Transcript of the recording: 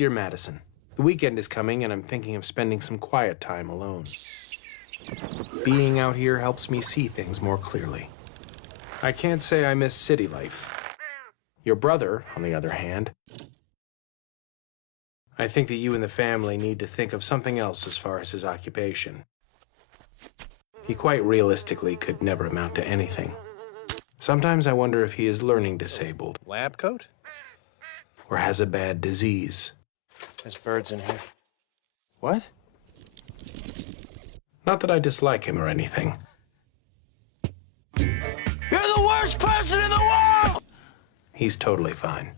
Dear Madison, the weekend is coming and I'm thinking of spending some quiet time alone. Being out here helps me see things more clearly. I can't say I miss city life. Your brother, on the other hand, I think that you and the family need to think of something else as far as his occupation. He quite realistically could never amount to anything. Sometimes I wonder if he is learning disabled. Lab coat? Or has a bad disease. There's birds in here. What? Not that I dislike him or anything. You're the worst person in the world! He's totally fine.